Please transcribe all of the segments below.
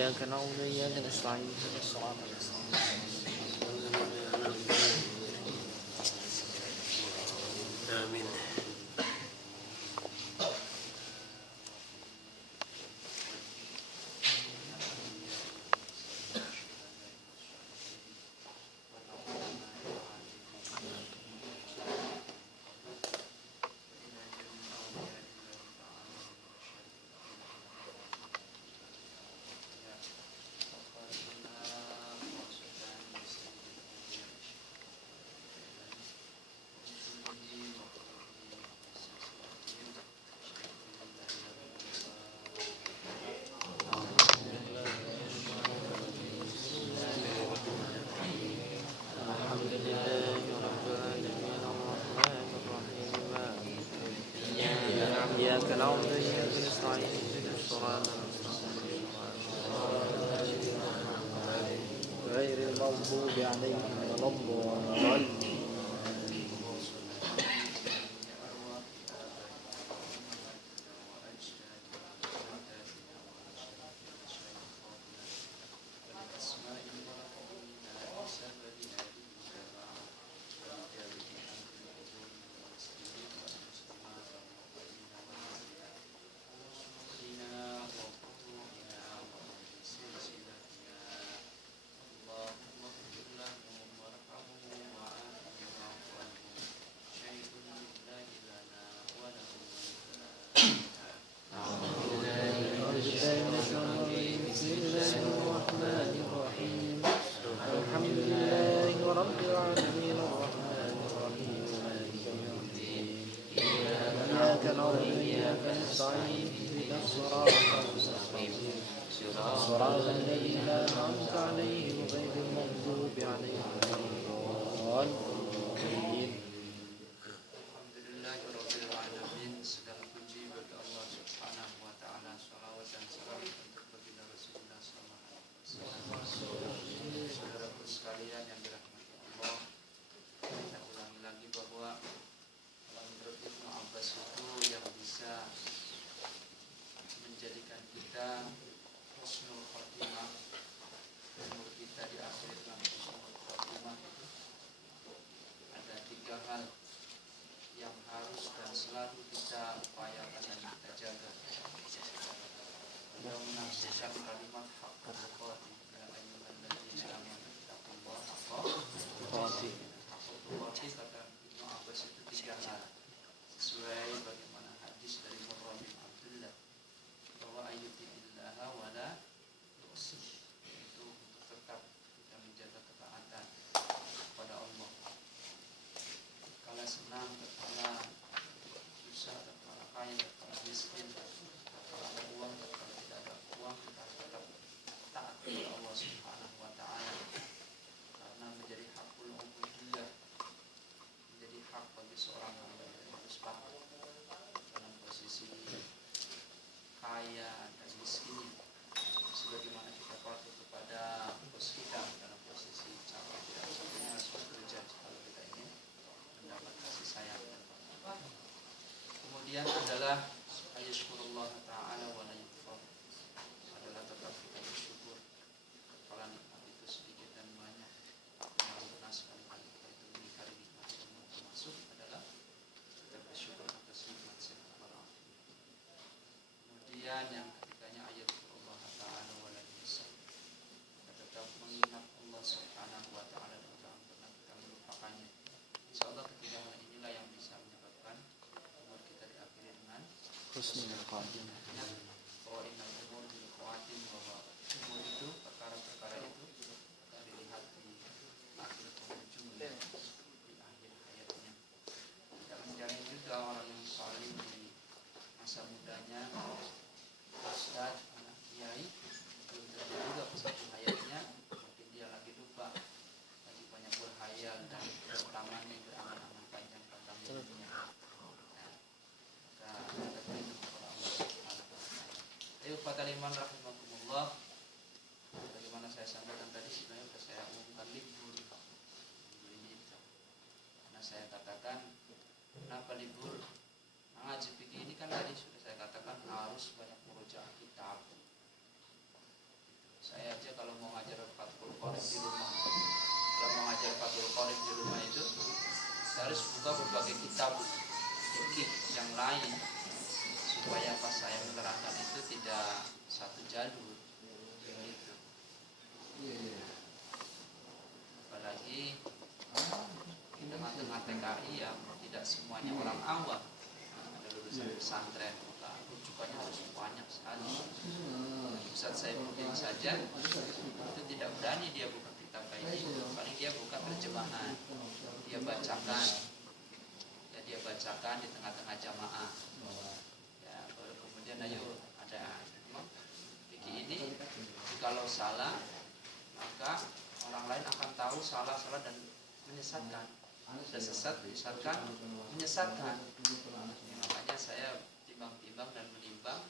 إياك نعبد وإياك نستعين اهدنا الصراط آمين. إياك نعبد وإياك نستعين اهدنا الصراط المستقيم غير المغضوب عليهم ولا الضالين. الحمد لله رب العالمين الرحمن الرحيم مالك يوم الدين إياك نعبد وإياك نستعين اهدنا الصراط المستقيم صراط الذين أنعمت عليهم غير المغضوب عليهم ولا الضالين. Alhamdulillahi Rabbil Alamin. Segala puji bagi Allah Subhanahu wa ta'ala. Salawat dan salam untuk baginda Rasulullah sallallahu alaihi wasallam. Saudaraku sekalian yang dirahmati Allah, kita ulangi lagi bahwa menurut Ibnu Abbas itu yang bisa menjadikan kita husnul khotimah, umur kita di akhir dengan husnul khotimah, ada 3 hal yang harus dan selalu kita upayakan dan kita jaga. Beliau menafsirkan kalimat haqqul tuqatih, ya ayyuhalladzina amanu taqullaha haqqa tuqatih. Haqqul tuqatih kata Ibnu Abbas itu 3 hal, sesuai bagaimana hadis dari Murrah bin Abdullah bahwa ayyutillaha wa la yu'sih, itu untuk tetap kita menjaga ketaatan kepada Allah. Kala senang, kala susah, kala kaya, kala miskin, kala ada uang, kala tidak ada uang, kita harus tetap taat kepada Allah Subhanahu wa ta'ala, karena menjadi hakul ubudillah, menjadi hak bagi seorang hamba yang harus patuh dalam posisi kaya dan miskin, sebagaimana kita patuh kepada bos kita dalam posisi capek dan sebagainya, harus bekerja kalau kita ingin mendapat kasih sayang dan rahmat. Kemudian adalah ayashkurullah ta'ala wa la yukfar, adalah tetap kita bersyukur kalau nikmat itu sedikit dan banyak, yang benar sekali-kali kita itu mengingkari nikmat yang termasuk adalah kita bersyukur atas nikmat sehat walafiat. Kemudian yang ketiganya ayashkurullah ta'ala wa la yukfar, kita tetap mengingat Allah Subhanahu wa ta'ala dan jangan pernah kita melupakannya. Insyaallah ketiga hal inilah yang bisa menyebabkan umur kita diakhiri dengan Husnul khotimah. bahwa innal umur bil khawatim, bahwa umur itu, perkara-perkara itu akan dilihat di akhir penghujungnya, di akhir hayatnya. Tidak menjamin juga orang yang saleh di masa mudanya, ustaz, anak kiai, belum tentu juga pas akhir hayatnya mungkin dia lagi lupa, lagi banyak berhayal dan bertamannya berangan-angan panjang tentang hidupnya. Maka kita berlindung kepada Allah Subhanahu wa ta'ala. Ayo Fatal Iman rahimakumullah, bagaimana saya sampaikan tadi sebenarnya sudah saya umumkan libur ini itu. Karena saya katakan kenapa libur mengaji fikih ini, kan tadi sudah saya katakan harus banyak murojaah kitab. Qorib di rumah itu, saya harus buka berbagai kitab fikih yang lain supaya pas saya menerangkan itu tidak satu jalur gitu. Apalagi di tengah-tengah TKI yang tidak semuanya orang awam, ada lulusan pesantren, maka rujukannya harus banyak sekali. Ustaz Saifuddin saja itu tidak berani dia buka kitab kayak gitu, paling dia buka terjemahan, dia bacakan, ya dia bacakan di tengah-tengah jamaah. Ya, baru kemudian ayo ada fikih ini, kalau salah maka orang lain akan tahu salah dan menyesatkan, sudah sesat menyesatkan, ya, makanya saya timbang-timbang dan menimbang,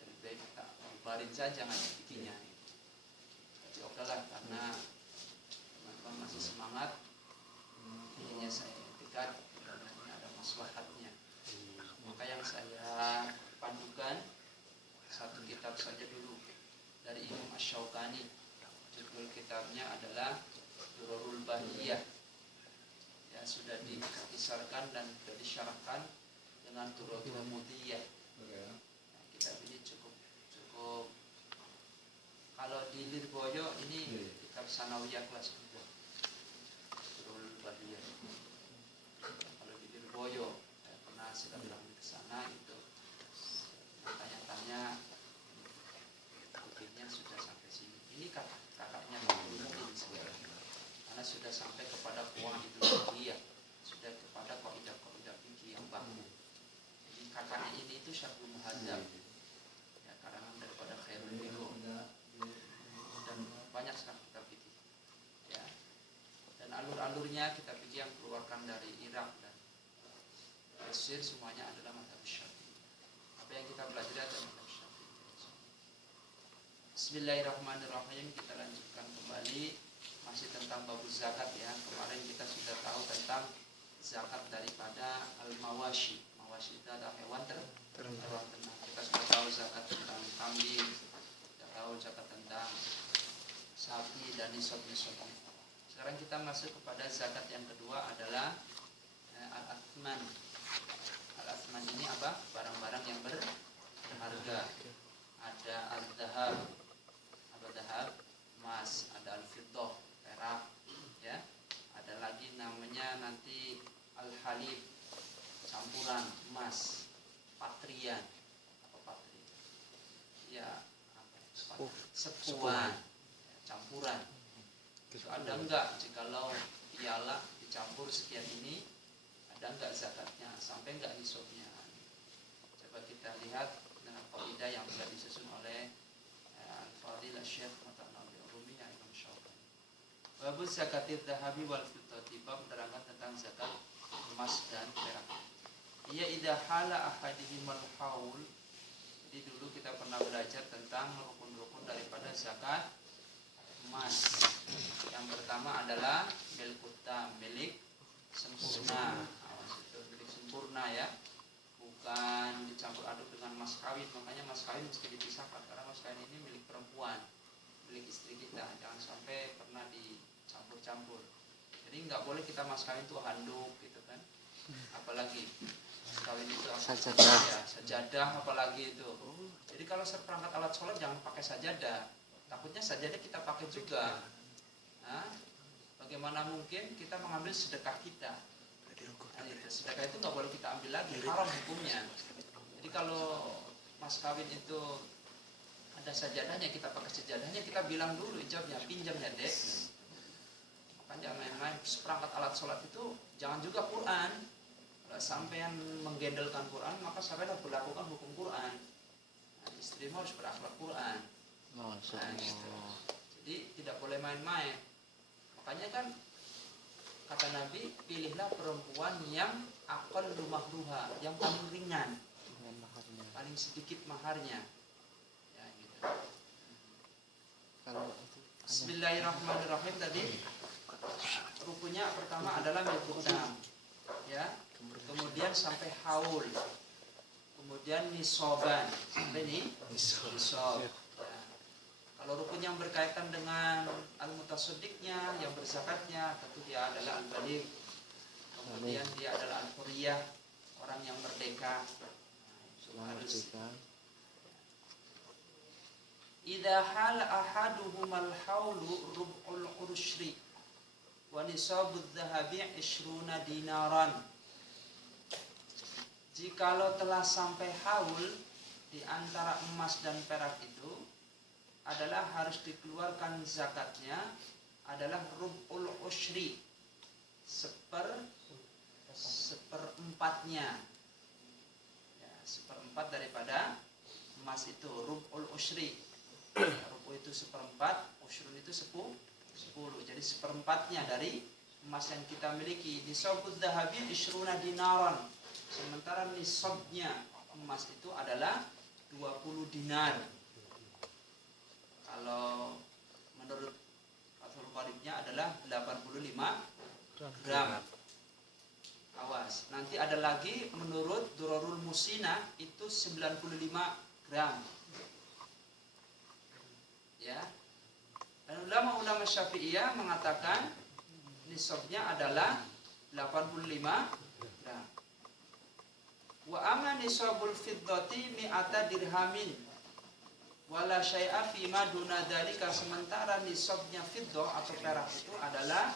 lebih baik kita bubarin saja ngaji fikihnya. Jadi oke lah, karena teman-teman masih semangat, ininya saya etikat dan ada maslahatnya. Maka yang saya pandukan satu kitab saja dulu dari Imam Asy-Syaukani. Judul kitabnya adalah Durarul Bahiyah. Ya, sudah dikisarkan dan sudah disyarahkan dengan Durarul Mudiyah. Nah, kitab ini cukup kalau di Lirboyo ini kitab sanawiyah kelas 2. Durarul Bahiyah. Kalau di Lirboyo saya pernah sedang ke sana itu tanya-tanya sudah sampai sini. Ini kakaknya mungkin sekarang, karena sudah sampai kepada kuah ideologi, sudah kepada kaidah-kaidah fikih yang baku. Jadi kakaknya ini itu Syarhul Muhadzab, ya, karangan daripada Khairul Fiqh, dan banyak sekali kitab fikih. Ya, dan alur-alurnya kitab fikih yang keluarkan dari Irak dan Mesir semuanya adalah mazhab Syafi'i. Apa yang kita belajar adalah mazhab Syafi'i. Bismillahirrahmanirrahim. Kita lanjutkan kembali masih tentang bab zakat ya. Kemarin kita sudah tahu tentang zakat daripada al-mawashi. Mawashi itu adalah hewan ternak. Kita sudah tahu zakat tentang kambing, sudah tahu zakat tentang sapi dan nisab-nisab. Sekarang kita masuk kepada zakat yang kedua adalah al-athman. Al-athman ini apa? Barang-barang yang berharga. Ada al-dhahab, emas, ada al-fiddah, perak, ya. Ada lagi namanya nanti al-halib, campuran emas, patrian. Apa patrian? Ya, sepuan, ya, campuran. Itu ada enggak jikalau piala dicampur sekian ini, ada enggak zakatnya, sampai enggak nisabnya? Coba kita lihat dengan kaidah yang sudah disusun oleh Al-Fadhil Syekh Muhammad Al-Rumi Imam Syaukani. Bab zakatil dhahabi wal fiddati, bab menerangkan tentang zakat emas dan perak. Ia idza hala ahadihimal haul. Jadi dulu kita pernah belajar tentang rukun-rukun daripada zakat emas. Yang pertama adalah milkuta, milik sempurna. Milik sempurna ya. Bukan dicampur aduk dengan mas kawin. Makanya mas kawin mesti dipisahkan, karena mas kawin ini milik perempuan, milik istri kita. Jangan sampai pernah dicampur-campur. Jadi nggak boleh kita mas kawin itu handuk gitu kan. Apalagi mas kawin itu sajadah. Ya, sajadah apalagi itu. Jadi kalau seperangkat alat sholat jangan pakai sajadah. Takutnya sajadah kita pakai juga. Nah, bagaimana mungkin kita mengambil sedekah kita? Nah, sedekah itu nggak boleh kita ambil lagi, haram hukumnya. Jadi kalau mas kawin itu ada sajadahnya, kita pakai sajadahnya, kita bilang dulu ijabnya, pinjam ya dek. Kan jangan main-main. Seperangkat alat sholat itu jangan juga Quran. Kalau sampean menggendelkan Quran, maka sampean harus berlakukan hukum Quran. Nah, istrimu harus berakhlak Quran. Nah, gitu. Jadi tidak boleh main-main. Makanya kan kata Nabi, pilihlah perempuan yang akal mahruha, yang paling ringan, paling sedikit maharnya. Ya, gitu. Bismillahirrahmanirrahim. Tadi rukunya pertama adalah milkutam, ya. Kemudian sampai haul, kemudian nisoban, sampai ini nisab. Ya. Kalau rukun yang berkaitan dengan al-mutasaddiqnya, yang berzakatnya, tentu dia adalah al-baligh. Kemudian dia adalah al-hurriyah, orang yang merdeka. Harus. Idza hal ahaduhumal haulu rub'ul urshri wa nisabudz dzahabi 20 dinaran. Jikalau telah sampai haul di antara emas dan perak itu adalah harus dikeluarkan zakatnya adalah rub'ul ushri, seperempatnya, ya, seperempat daripada emas itu rub'ul ushri. Rubu itu seperempat, ushrun itu 10, jadi seperempatnya dari emas yang kita miliki. Nisabudz dzahabi 20 dinaran, sementara nisabnya emas itu adalah 20 dinar. Kalau menurut Fathul Qaribnya adalah 85 gram. Awas, nanti ada lagi menurut Durarul Musina itu 95 gram. Ya. Dan ulama-ulama Syafi'iyah mengatakan nisabnya adalah 85 gram. Wa amma nisabul fiddati mi'ata dirhamin wala syai'a fi ma duna dzalika, sementara nisabnya fiddah atau perak itu adalah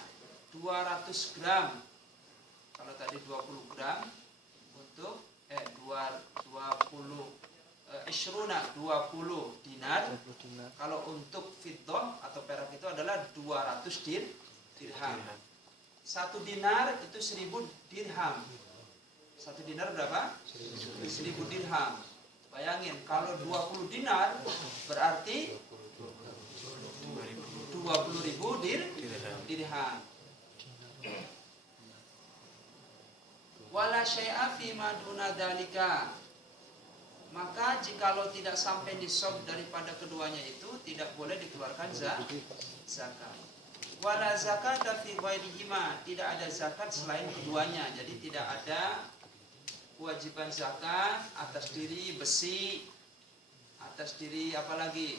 200 gram. Kalau tadi 20 gram untuk 20 dinar. Kalau untuk fiddah atau perak itu adalah 200 dirham. 1 dinar itu 1000 dirham. 1 dinar berapa? 1000 dirham. Bayangin kalau 20 dinar berarti 20.000 dirham. Wala syai'a fi ma duna dzalika. Maka jikalau tidak sampai nisab daripada keduanya itu tidak boleh dikeluarkan zakat. Wala zakata fi ghairihima, tidak ada zakat selain keduanya. Jadi tidak ada kewajiban zakat atas diri besi, atas diri apalagi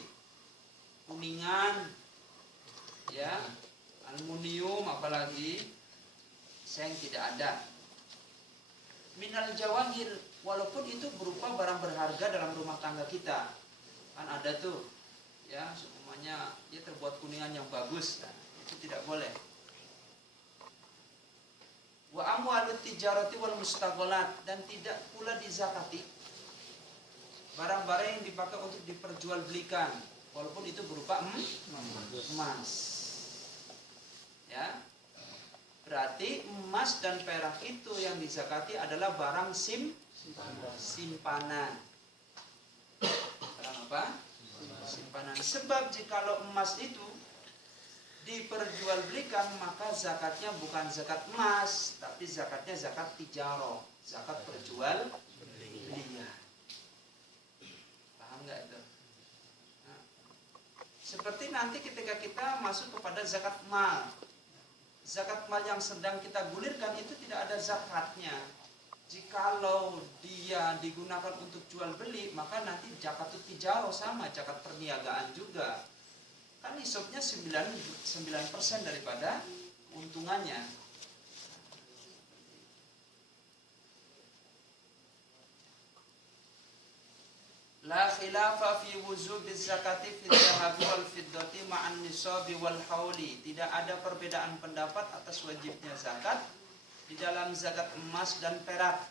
kuningan, ya, aluminium apalagi, seng tidak ada. Minal jawahir, walaupun itu berupa barang berharga dalam rumah tangga kita, kan ada tuh, ya, semuanya dia terbuat kuningan yang bagus, nah, itu tidak boleh. Wa amwalut tijarati wal mustaghalat, dan tidak pula dizakati barang-barang yang dipakai untuk diperjualbelikan, walaupun itu berupa emas. Ya. Berarti emas dan perak itu yang dizakati adalah barang simpanan. Barang apa? Simpanan. Sebab jikalau emas itu diperjualbelikan, maka zakatnya bukan zakat emas, tapi zakatnya zakat tijarah, zakat perjual belian. Paham nggak itu? Nah, seperti nanti ketika kita masuk kepada zakat mal, zakat mal yang sedang kita gulirkan itu tidak ada zakatnya. Jikalau dia digunakan untuk jual beli, maka nanti zakat tijarah sama, zakat perniagaan juga. Kan nisabnya 9% daripada untungannya. La khilafa fi wujubiz zakati fil dhahabi wal fiddati ma'an nisabi wal hauli. Tidak ada perbedaan pendapat atas wajibnya zakat di dalam zakat emas dan perak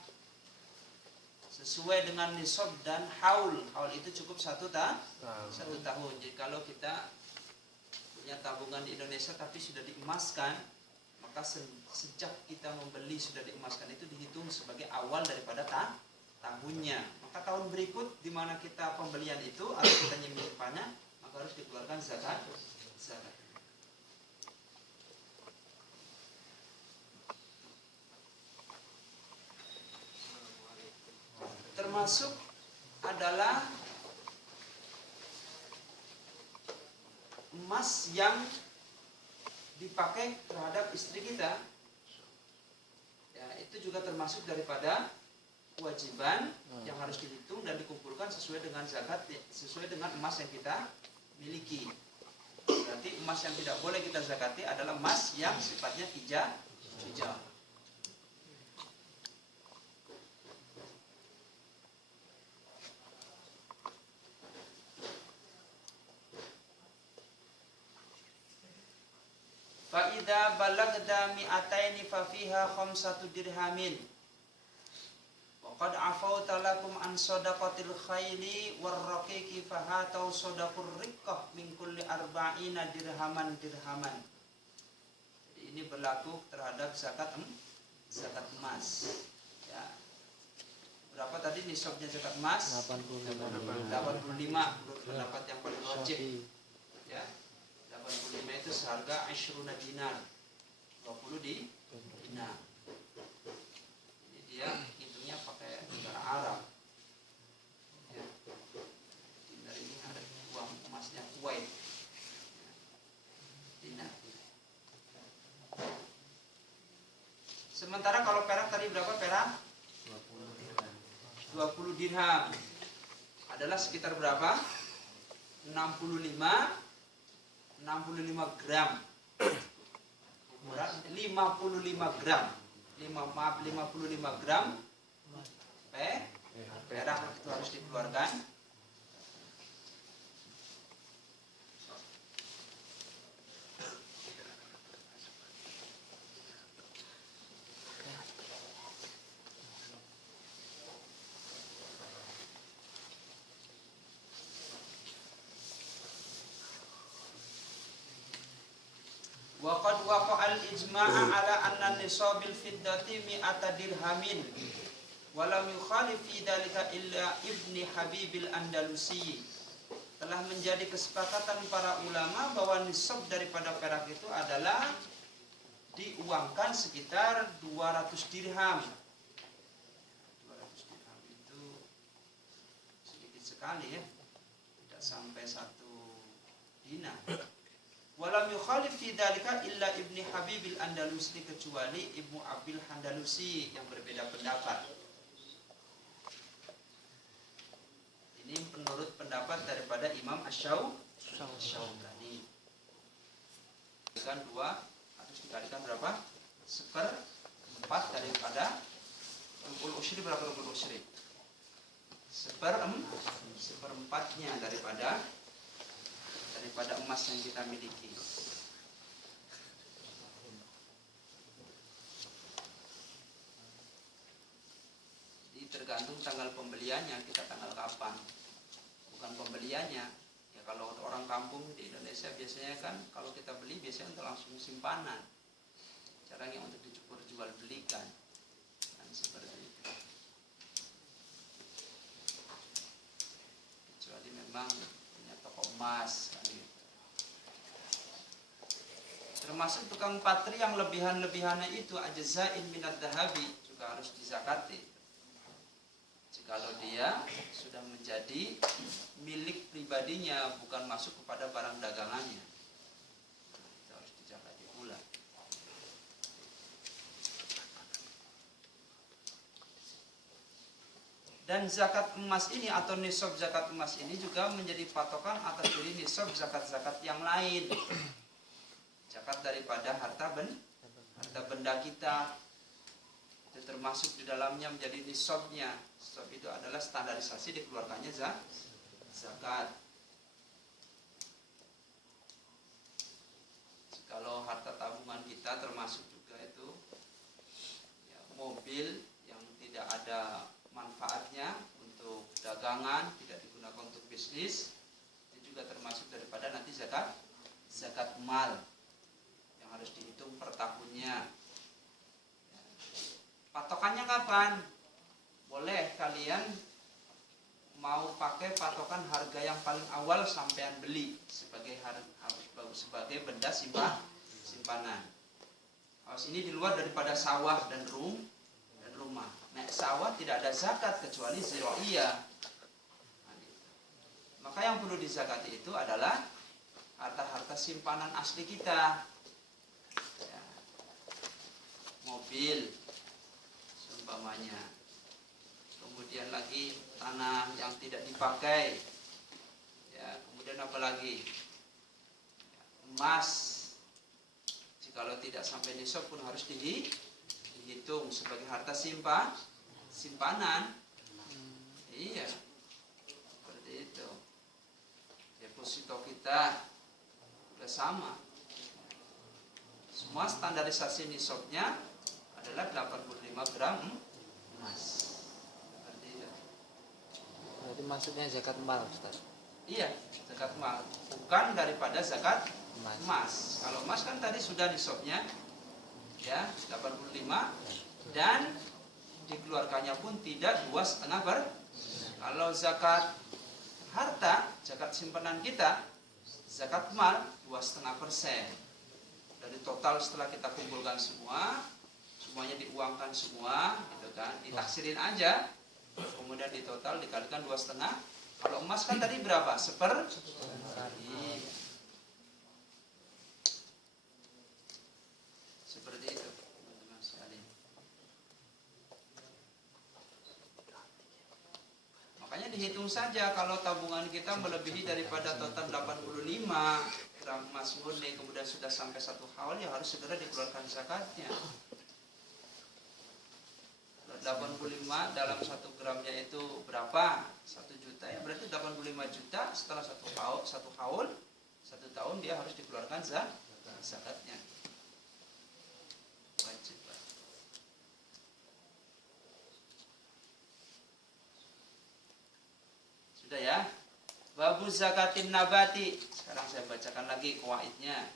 sesuai dengan nisab dan haul. Haul itu cukup 1 tahun. Jadi kalau kita punya tabungan di Indonesia tapi sudah diemaskan, maka sejak kita membeli sudah diemaskan itu dihitung sebagai awal daripada tahunnya. Maka tahun berikut di mana kita pembelian itu atau kita menyimpannya, maka harus dikeluarkan zakat. Termasuk adalah emas yang dipakai terhadap istri kita, ya, itu juga termasuk daripada kewajiban yang harus dihitung dan dikumpulkan sesuai dengan zakat, sesuai dengan emas yang kita miliki. Berarti emas yang tidak boleh kita zakati adalah emas yang sifatnya hijau. Fa'idha balagda mi'ataini fafiha khamsatu dirhamin wa qad afauta lakum an sadaqatil khayli warraqiqi fahatau sadaqur riqqah min kulli arba'ina dirhaman. Jadi ini berlaku terhadap zakat emas. Ya. Berapa tadi nisabnya zakat emas? 85. 85 menurut pendapat yang paling rajih. Ya. 85 itu seharga 20 dinar. 20 dinar. Ini dia hitungnya pakai negara Arab. Ya. Dinar ini ada uang emasnya Kuwait. Ya. Dinar. Sementara kalau perak tadi berapa perak? 20 dirham. Adalah sekitar berapa? 65 gram. Ukuran 55 gram. 55 gram perak itu harus dikeluarkan. Wa qad waqa'a al-ijma'a ala anna nisabil fiddati mi'ata dirhamin wa lam yukhalif fi dhalika illa Ibni Habibil Andalusi. Telah menjadi kesepakatan para ulama bahwa nisab daripada perak itu adalah diuangkan sekitar 200 dirham. 200 dirham itu sedikit sekali ya. Tidak sampai 1 dinar. Walam yukhalif fi dzalika illa Ibni Habibil Andalusi, kecuali Ibnu Abil Andalusi yang berbeda pendapat. Ini menurut pendapat daripada Imam Asy-Syaukani. Dikalikan 2 harus dikalikan berapa? 1/4 daripada rubul usyri. Berapa rubul usyri? 1/4-nya daripada emas yang kita miliki. Jadi tergantung tanggal pembeliannya, kita tanggal kapan. Bukan pembeliannya. Ya kalau orang kampung di Indonesia biasanya kan kalau kita beli biasanya untuk langsung simpanan. Caranya untuk dijual belikan. Dan seperti itu. Kecuali memang punya toko emas. Termasuk tukang patri yang lebihan-lebihannya itu ajzain minad dahabi juga harus dizakati. Jikalau dia sudah menjadi milik pribadinya, bukan masuk kepada barang dagangannya, itu harus dizakati pula. Dan zakat emas ini atau nisab zakat emas ini juga menjadi patokan atas diri nisab zakat-zakat yang lain. Zakat daripada harta benda kita itu termasuk di dalamnya menjadi nisabnya. Nisab itu adalah standarisasi dikeluarkannya zakat. Kalau harta tabungan kita termasuk juga itu ya, mobil yang tidak ada manfaatnya untuk dagangan, tidak digunakan untuk bisnis, itu juga termasuk daripada nanti zakat mal. Harus dihitung per tahunnya. Patokannya kapan? Boleh kalian mau pakai patokan harga yang paling awal sampean beli sebagai benda simpanan. Awas ini di luar daripada sawah dan rumah. Nah, sawah tidak ada zakat kecuali ziraiyah. Maka yang perlu dizakati itu adalah harta-harta simpanan asli kita. Mobil seumpamanya, kemudian lagi tanah yang tidak dipakai, ya, Kemudian apa lagi? Emas. Jikalau tidak sampai nisab pun harus dihitung sebagai harta simpanan. Iya. Seperti itu. Deposito kita sudah sama. Semua standarisasi nisabnya adalah 85 gram emas. Seperti itu. Berarti maksudnya zakat mal, Ustaz. Iya, zakat mal. Bukan daripada zakat emas. Kalau emas kan tadi sudah nisabnya ya 85 dan dikeluarkannya pun tidak 2,5%. Kalau zakat harta, zakat simpanan kita, zakat mal 2,5%. Dari total setelah kita kumpulkan semuanya diuangkan semua, gitu kan, ditaksirin aja, kemudian di total dikalikan 2,5. Kalau emas kan tadi berapa? Iya. Seperti itu, teman-teman sekalian. Makanya dihitung saja kalau tabungan kita melebihi daripada total 85 gram emas murni, kemudian sudah sampai 1 haul, ya harus segera dikeluarkan zakatnya. 85 dalam 1 gramnya itu berapa? 1 juta, ya berarti 85 juta setelah 1 haul 1 tahun dia harus dikeluarkan zakatnya. Wajib. Sudah ya? Babu zakatin nabati. Sekarang saya bacakan lagi qawaidnya.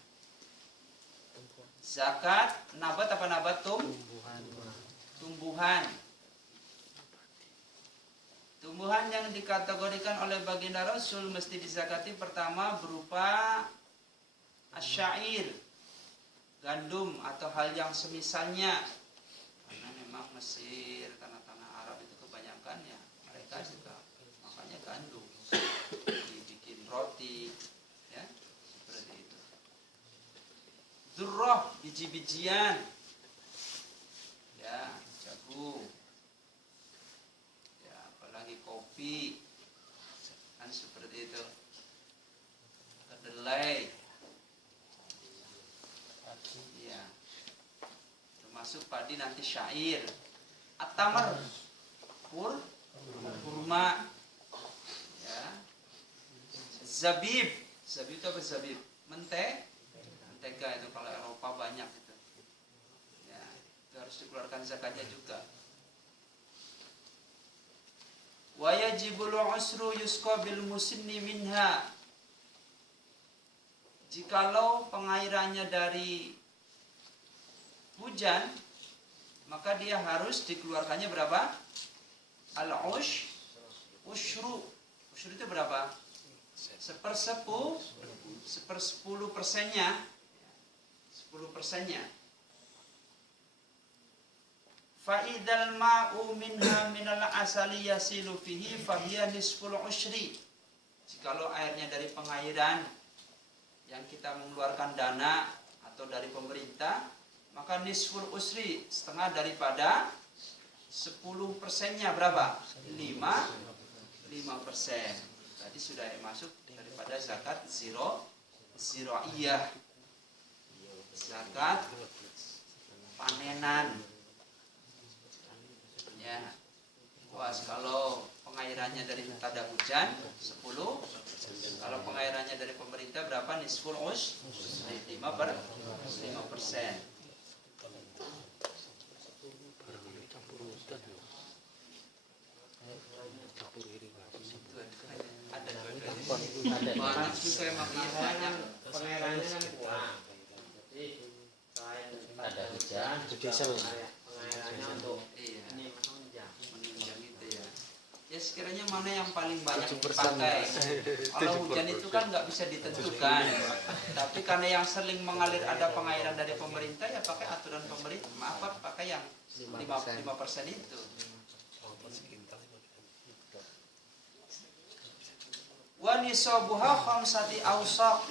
Zakat nabat apa nabat? Tumbuhan yang dikategorikan oleh baginda Rasul mesti dizakati pertama berupa asyair, gandum atau hal yang semisalnya. Karena memang Mesir, tanah-tanah Arab itu kebanyakan ya mereka juga makanya gandum dibikin roti ya, seperti itu. Dzurrah, biji-bijian ya, jagung ya, apalagi kopi kan, seperti itu. Kedelai ya, termasuk padi nanti syair. At-tamar, kurma ya. Zabib itu apa? Zabib mentega itu kalau Eropa banyak itu ya, itu harus dikeluarkan zakatnya juga. Wa yajibul usru yusqa bil musinni minha. Jikalau pengairannya dari hujan, maka dia harus dikeluarkannya berapa? Ushru itu berapa? 10%-nya. 10%-nya. Fa'idal ma'u minha minal asali yasilu fihi fahiya nisful ushri. Jikalau airnya dari pengairan yang kita mengeluarkan dana atau dari pemerintah, maka nisful usri, setengah daripada 10%-nya berapa? 5%. Tadi sudah masuk daripada zakat ziro'iyah, zakat panenan ya. Puas kalau pengairannya dari tada hujan 10, kalau pengairannya dari pemerintah berapa? Nisful ush 5%. Banyak juga emang, iya banyak. Pengairannya kan kurang. Jadi selain ada hujan, pengairannya untuk ini menunjang itu ya. Ya sekiranya mana yang paling banyak dipakai. Kalau hujan itu kan nggak bisa ditentukan. Tapi karena yang sering mengalir ada pengairan dari pemerintah, ya pakai aturan pemerintah. Pakai yang 5% itu. Wa nisabuha khamsati awsaq.